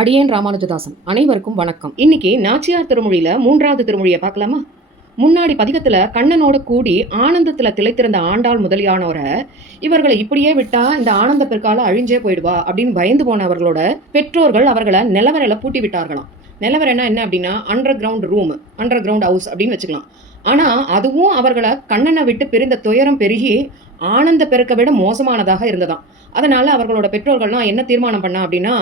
அடியேன் ராமானுஜதாசன். அனைவருக்கும் வணக்கம். இன்னைக்கு நாச்சியார் திருமொழியில மூன்றாவது திருமொழியை பார்க்கலாமா? முன்னாடி பதிகத்துல கண்ணனோட கூடி ஆனந்தத்துல திளைத்திருந்த ஆண்டாள் முதலியானோரை இவர்களை இப்படியே விட்டா இந்த ஆனந்த பிற்கால அழிஞ்சே போயிடுவா அப்படின்னு பயந்து போனவர்களோட பெற்றோர்கள் அவர்களை நிலவரையில பூட்டி விட்டார்களாம். நிலவரைனா என்ன அப்படின்னா underground room underground house அப்படின்னு வச்சுக்கலாம். ஆனா அதுவும் அவர்களை கண்ணனை விட்டு பிரிந்த துயரம் பெருகி ஆனந்த பெருக்க விட மோசமானதாக இருந்ததாம். அதனால் அவர்களோட பெற்றோர்கள்லாம் என்ன தீர்மானம் பண்ணா அப்படின்னா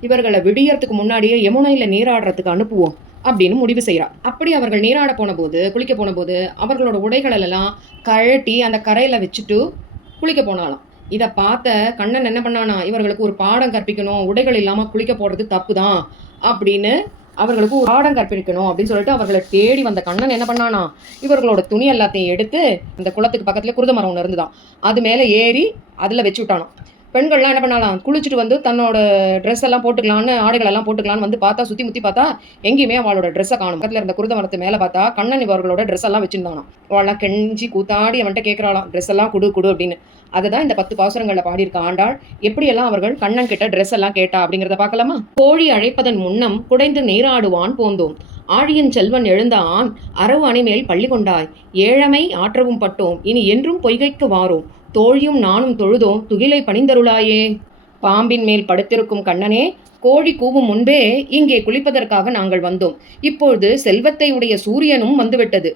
இவர்களை விடியறதுக்கு முன்னாடியே யமுனையில நீராடுறதுக்கு அனுப்புவோம் அப்படின்னு முடிவு செய்கிறார் அப்படி அவர்கள் நீராட போன போது குளிக்க போன போது அவர்களோட உடைகளெல்லாம் கழட்டி அந்த கரையில் வச்சுட்டு குளிக்க போனாலாம் இதை பார்த்த கண்ணன் என்ன பண்ணானா இவர்களுக்கு ஒரு பாடம் கற்பிக்கணும் உடைகள் இல்லாமல் குளிக்க போடுறது தப்பு தான் அப்படின்னு அவர்களுக்கு ஒரு பாடம் கற்பிக்கணும் அப்படின்னு சொல்லிட்டு அவர்களை தேடி வந்த கண்ணன் என்ன பண்ணானா இவர்களோட துணி எல்லாத்தையும் எடுத்து அந்த குளத்துக்கு பக்கத்தில் குருத மரம் ஒன்று இருந்துதான் அது மேலே ஏறி அதில் வச்சு விட்டானாம். பெண்கள்லாம் என்ன பண்ணலாம்? குளிச்சுட்டு வந்து தன்னோட ட்ரெஸ் எல்லாம் போட்டுக்கலான்னு ஆடைகள் எல்லாம் போட்டுக்கலான்னு வந்து பார்த்தா சுற்றி முற்றி பார்த்தா எங்கேயுமே அவளோட ட்ரெஸ்ஸை காணும். பக்கத்தில் இருந்த குருத மரத்து மேலே பார்த்தா கண்ணன் இவர்களோட ட்ரெஸ் எல்லாம் வச்சிருந்தானாம். அவள்லாம் கெஞ்சி கூத்தாடி அவன்கிட்ட கேட்குறாளாம் ட்ரெஸ் எல்லாம் கொடு கொடு அப்படின்னு. அதுதான் இந்த பத்து பாசுரங்களில் பாடியிருக்க ஆண்டாள். எப்படியெல்லாம் அவர்கள் கண்ணன் கிட்ட ட்ரெஸ் எல்லாம் கேட்டா அப்படிங்கிறத பார்க்கலாமா? கோழி அழைப்பதன் முன்னம் குடைந்து நீராடுவான் போந்தோம். ஆழியின் செல்வன் ஆண் அரவு அணைமேல் பள்ளி கொண்டாய். ஏழமை ஆற்றவும் பட்டோம் இனி என்றும் பொய்கைக்கு வாரோம். தோழியும் நானும் தொழுதோம் துகிலை பணிந்தருளாயே. பாம்பின் மேல் படுத்திருக்கும் கண்ணனே கோழி கூவும் முன்பே இங்கே குளிப்பதற்காக நாங்கள் வந்தோம். இப்பொழுது செல்வத்தை உடைய சூரியனும் வந்துவிட்டது.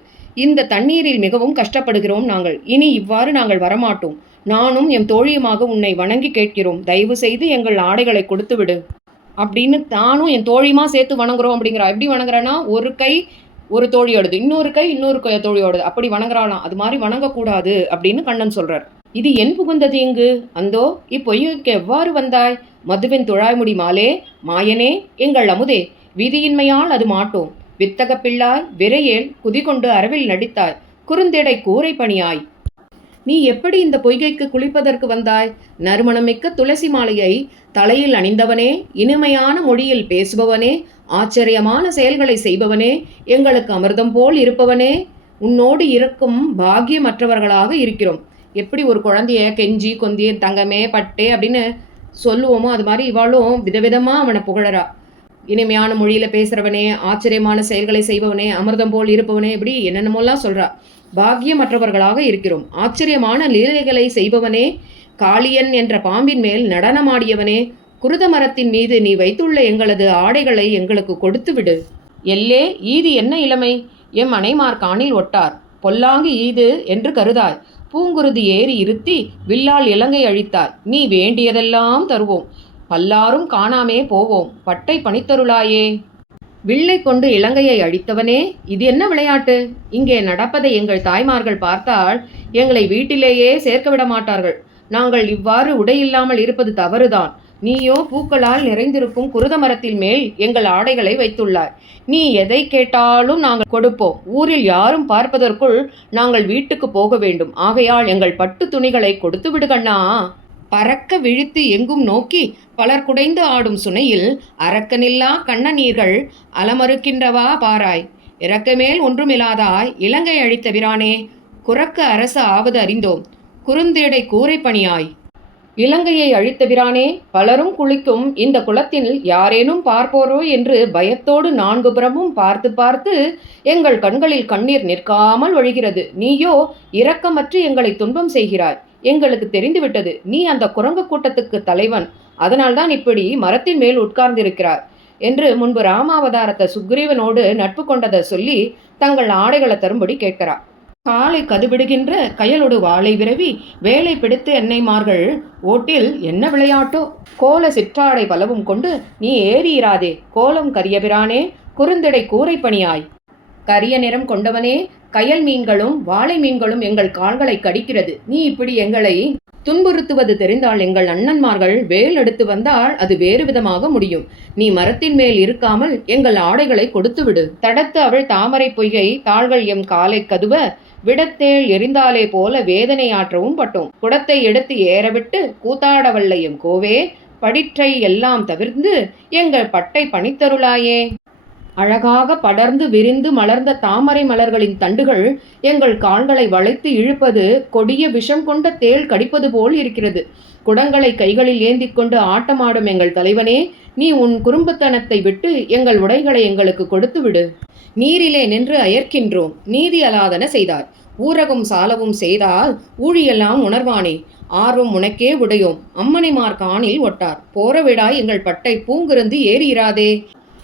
இந்த தண்ணீரில் மிகவும் கஷ்டப்படுகிறோம் நாங்கள். இனி இவ்வாறு நாங்கள் வரமாட்டோம். நானும் எம் தோழியுமாக உன்னை வணங்கி கேட்கிறோம். தயவு செய்து எங்கள் ஆடைகளை கொடுத்துவிடு. அப்படின்னு தானும் என் தோழியுமா சேர்த்து வணங்குறோம் அப்படிங்கிறா. எப்படி வணங்குறேன்னா ஒரு கை ஒரு தோழியோடது இன்னொரு கை இன்னொரு கை தோழியோடது. அப்படி வணங்குறாளாம். அது மாதிரி வணங்கக்கூடாது அப்படின்னு கண்ணன் சொல்றார். இது என் புகுந்தது இங்கு அந்தோ இப்பொய்யுக்கு எவ்வாறு வந்தாய்? மதுவின் துழாய்முடி மாலே மாயனே எங்கள் அமுதே விதியின்மையால் அது மாட்டோம். வித்தக பிள்ளாய் விரையேல் குதிகொண்டு அரவில் நடித்தாய். குறுந்தேடை கூரை பணியாய். நீ எப்படி இந்த பொய்கைக்கு குளிப்பதற்கு வந்தாய்? நறுமணமிக்க துளசி மாலையை தலையில் அணிந்தவனே இனிமையான மொழியில் பேசுபவனே ஆச்சரியமான செயல்களை செய்பவனே எங்களுக்கு அமிர்தம் போல் இருப்பவனே உன்னோடு இருக்கும் பாக்கியமற்றவர்களாக இருக்கிறோம். எப்படி ஒரு குழந்தைய கெஞ்சி கொந்திய தங்கமே பட்டே அப்படின்னு சொல்லுவோமோ அது மாதிரி இவாளும் விதவிதமாக அவனை புகழறா. இனிமையான மொழியில் பேசுகிறவனே ஆச்சரியமான செயல்களை செய்பவனே அமிர்தம் போல் இருப்பவனே இப்படி என்னென்னமோலாம் சொல்கிறா பாக்கியமற்றவர்களாக இருக்கிறோம். ஆச்சரியமான லீலைகளை செய்பவனே காளியன் என்ற பாம்பின் மேல் நடனமாடியவனே குருத மரத்தின் மீது நீ வைத்துள்ள எங்களது ஆடைகளை எங்களுக்கு கொடுத்து விடு எல்லே ஈது என்ன இளமை? எம் அணைமார் காணில் ஒட்டார். பொல்லாங்கு ஈது என்று கருதாய். பூங்குருதி ஏறி இருத்தி வில்லால் இலங்கை அழித்தார். நீ வேண்டியதெல்லாம் தருவோம். பல்லாரும் காணாமே போவோம். பட்டை பணித்தருளாயே. வில்லை கொண்டு இலங்கையை அழித்தவனே இது என்ன விளையாட்டு? இங்கே நடப்பதை எங்கள் தாய்மார்கள் பார்த்தால் எங்களை வீட்டிலேயே சேர்க்க விட மாட்டார்கள். நாங்கள் இவ்வாறு உடையில்லாமல் இருப்பது தவறுதான். நீயோ பூக்களால் நிறைந்திருக்கும் குருத மரத்தின் மேல் எங்கள் ஆடைகளை வைத்துள்ளாய். நீ எதை கேட்டாலும் நாங்கள் கொடுப்போம். ஊரில் யாரும் பார்ப்பதற்குள் நாங்கள் வீட்டுக்கு போக வேண்டும். ஆகையால் எங்கள் பட்டு துணிகளை கொடுத்து விடுகண்ணா பறக்க விழித்து எங்கும் நோக்கி பலர் குடைந்து ஆடும் சுனையில் அரக்கனில்லா கண்ணநீர்கள் அலமறுக்கின்றவா பாராய். இறக்கமேல் ஒன்றுமில்லாதாய் இலங்கை அழித்த பிரானே குரக்க அரசு ஆவது அறிந்தோம். குறுந்தேடை கூரை பணியாய். இலங்கையை அழித்த பிரானே பலரும் குளிக்கும் இந்த குளத்தில் யாரேனும் பார்ப்போரோ என்று பயத்தோடு நான்கு புறமும் பார்த்து பார்த்து எங்கள் கண்களில் கண்ணீர் நிற்காமல் ஒழிகிறது. நீயோ இரக்கமற்று எங்களை துன்பம் செய்கிறாய். எங்களுக்கு தெரிந்துவிட்டது. நீ அந்த குரங்கு கூட்டத்துக்கு தலைவன். அதனால்தான் இப்படி மரத்தின் மேல் உட்கார்ந்திருக்கிறார் என்று முன்பு ராமாவதாரத்தை சுக்ரீவனோடு நட்பு கொண்டதை சொல்லி தங்கள் ஆடைகளை தரும்படி கேட்கிறார். காலை கதுபிடுகின்ற கையலோடு வாளை விரவி வேலை பிடித்து எண்ணெய்மார்கள் ஓட்டில் என்ன விளையாட்டோ? கோல சிற்றாடை பலவும் கொண்டு நீ ஏறியிராதே கோலம் கரியபிரானே குறுந்தடை கூரை பணியாய் கரிய நிறம் கொண்டவனே கயல் மீன்களும் வாழை மீன்களும் எங்கள் கால்களை கடிக்கிறது. நீ இப்படி எங்களை துன்புறுத்துவது தெரிந்தால் எங்கள் அண்ணன்மார்கள் வேல் எடுத்து வந்தால் அது வேறு விதமாக முடியும். நீ மரத்தின் மேல் இருக்காமல் எங்கள் ஆடைகளை கொடுத்து விடு தடத்து அவள் தாமரை பொய்யை தாள்கள் எம் காலை கதுவ விடத்தேள் எரிந்தாலே போல வேதனையாற்றவும் பட்டோம். குடத்தை எடுத்து ஏறவிட்டு கூத்தாடவல்ல எம் கோவே படிற்றை எல்லாம் தவிர்ந்து எங்கள் பட்டை பணித்தருளாயே. அழகாக படர்ந்து விரிந்து மலர்ந்த தாமரை மலர்களின் தண்டுகள் எங்கள் கால்களை வளைத்து இழுப்பது கொடிய விஷம் கொண்ட தேள் கடிப்பது போல் இருக்கிறது. குடங்களை கைகளில் ஏந்தி கொண்டு ஆட்டமாடும் எங்கள் தலைவனே நீ உன் குறும்புத்தனத்தை விட்டு எங்கள் உடைகளை எங்களுக்கு கொடுத்து விடு. நீரிலே நின்று அயர்க்கின்றோம் நீதி அலாதன செய்தார். ஊரகம் சாலவும் செய்தால் ஊழியெல்லாம் உணர்வானே. ஆர்வம் உனக்கே உடையோம் அம்மனைமார் காணில் ஒட்டார். போரவிடாய் எங்கள் பட்டை பூங்கிருந்து ஏறியிராதே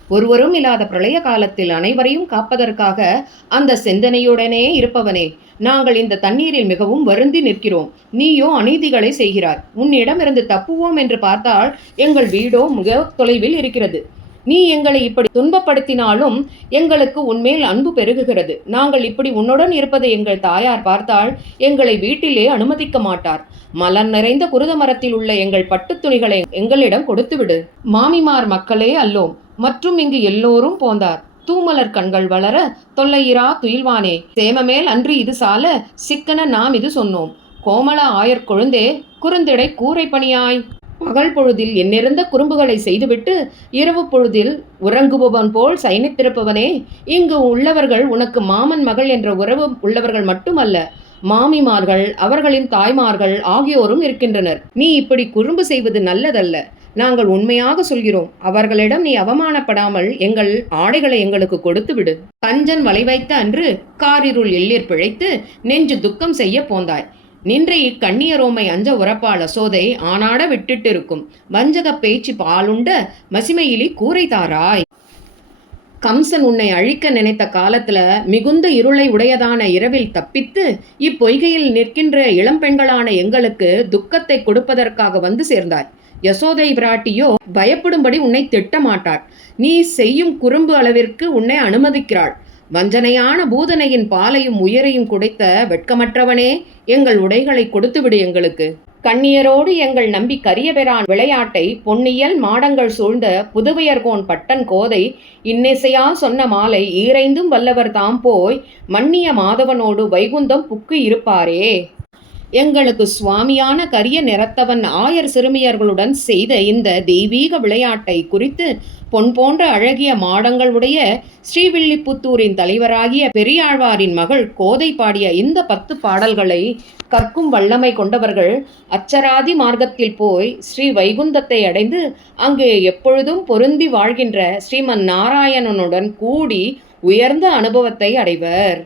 ஒருவரும் இல்லாத பிரளய காலத்தில் அனைவரையும் காப்பதற்காக அந்த சிந்தனையுடனே இருப்பவனே. நாங்கள் இந்த தண்ணீரில் மிகவும் வருந்தி நிற்கிறோம். நீயோ அநீதிகளை செய்கிறாய். உன்னிடமிருந்து தப்புவோம் என்று பார்த்தால் எங்கள் வீடோ மிக தொலைவில் இருக்கிறது. நீ எங்களை இப்படி துன்பப்படுத்தினாலும் எங்களுக்கு உன்மேல் அன்பு பெருகுகிறது. நாங்கள் இப்படி உன்னுடன் இருப்பதை எங்கள் தாயார் பார்த்தால் எங்களை வீட்டிலே அனுமதிக்க மாட்டார். மலர் நிறைந்த குருத மரத்தில் உள்ள எங்கள் பட்டுத் துணிகளை எங்களிடம் கொடுத்துவிடு. மாமிமார் மக்களே அல்லோம். மற்றும் இங்கு எல்லோரும் போந்தார். தூமலர் கண்கள் வளர தொல்லையிரா துயில்வானே சேமமேல் அன்று இது சால சிக்கன நாம் இது சொன்னோம். கோமள ஆயர் கொழுந்தே குறுந்திடை கூரை பணியாய். பகல் பொழுதில் எண்ணிறந்த குறும்புகளை செய்துவிட்டு இரவு பொழுதில் உறங்குபவன் போல் சயனித்திருப்பவனே இங்கு உள்ளவர்கள் உனக்கு மாமன் மகள் என்ற உறவு உள்ளவர்கள் மட்டுமல்ல மாமிமார்கள் அவர்களின் தாய்மார்கள் ஆகியோரும் இருக்கின்றனர். நீ இப்படி குறும்பு செய்வது நல்லதல்ல. நாங்கள் உண்மையாக சொல்கிறோம் அவர்களிடம் நீ அவமானப்படாமல் எங்கள் ஆடைகளை எங்களுக்கு கொடுத்து விடு. கஞ்சன் வலை வைத்த அன்று காரிருள் எல்லிற் பிழைத்து நெஞ்சு துக்கம் செய்ய போந்தாய். நின்ற இக்கண்ணியரோமை அஞ்ச உரப்பாள சோதை ஆனாட விட்டுட்டு இருக்கும் வஞ்சக பேச்சு பாலுண்ட மசிமையிலி கூரை தாராய். கம்சன் உன்னை அழிக்க நினைத்த காலத்துல மிகுந்த இருளை உடையதான இரவில் தப்பித்து இப்பொய்கையில் நிற்கின்ற இளம்பெண்களான எங்களுக்கு துக்கத்தை கொடுப்பதற்காக வந்து சேர்ந்தாய். யசோதை பிராட்டியோ பயப்படும்படி உன்னை திட்டமாட்டார். நீ செய்யும் குறும்பு அளவிற்கு உன்னை அனுமதிக்கிறாள். வஞ்சனையான பூதனையின் பாலையும் உயரையும் குடைத்த வெட்கமற்றவனே எங்கள் உடைகளை கொடுத்துவிடு எங்களுக்கு. கண்ணியரோடு எங்கள் நம்பி கரியபெறான் விளையாட்டை பொன்னியல் மாடங்கள் சூழ்ந்த புதுவையர்கோன் பட்டன் கோதை இன்னிசையா சொன்ன மாலை ஈரைந்தும் வல்லவர் தாம் போய் மன்னிய மாதவனோடு வைகுந்தம் புக்கு இருப்பாரே. எங்களுக்கு சுவாமியான கரிய நிறத்தவன் ஆயர் சிறுமியர்களுடன் செய்த இந்த தெய்வீக விளையாட்டை குறித்து பொன் போன்ற அழகிய மாடங்களுடைய ஸ்ரீவில்லிபுத்தூரின் தலைவராகிய பெரியாழ்வாரின் மகள் கோதை பாடிய இந்த பத்து பாடல்களை கற்கும் வல்லமை கொண்டவர்கள் அச்சராதி மார்க்கத்தில் போய் ஸ்ரீ வைகுந்தத்தை அடைந்து அங்கே எப்பொழுதும் பொருந்தி வாழ்கின்ற ஸ்ரீமன் நாராயணனுடன் கூடி உயர்ந்த அனுபவத்தை அடைவர்.